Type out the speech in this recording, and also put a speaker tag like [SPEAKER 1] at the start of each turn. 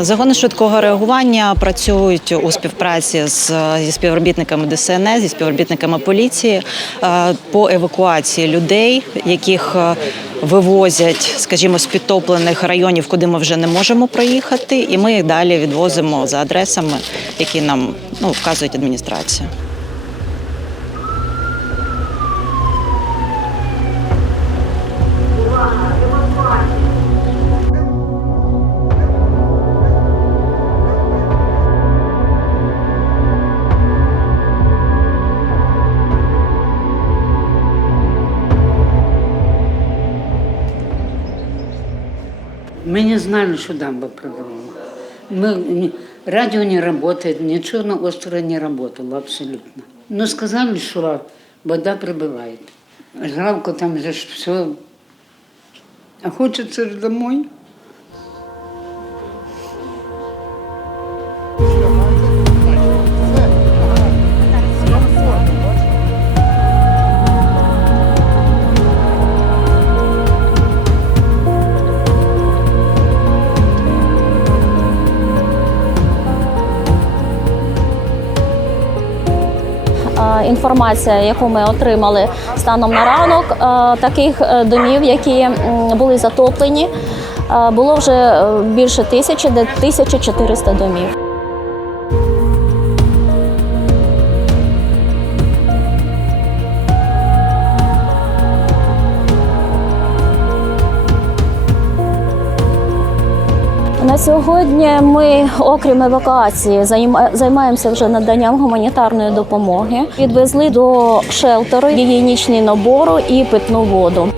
[SPEAKER 1] Загони швидкого реагування працюють у співпраці з зі співробітниками ДСНС, зі співробітниками поліції е, по евакуації людей, яких е, вивозять, скажімо, з підтоплених районів, куди ми вже не можемо проїхати, і ми їх далі відвозимо за адресами, які нам ну, вказують адміністрація.
[SPEAKER 2] Мы не знали, что дамба прорвала. Мы, не- радио не работает, ничего на острове не работало абсолютно. Но сказали, что вода прибывает. Жалко, там же все. А хочется же домой.
[SPEAKER 3] Інформація, яку ми отримали станом на ранок, таких е, домів, які були затоплені, було вже е, більше тисячі, де 1400 домів. На сьогодні ми, окрім евакуації, займаємося вже наданням гуманітарної допомоги. Відвезли до шелтеру гігієнічний набору і питну воду.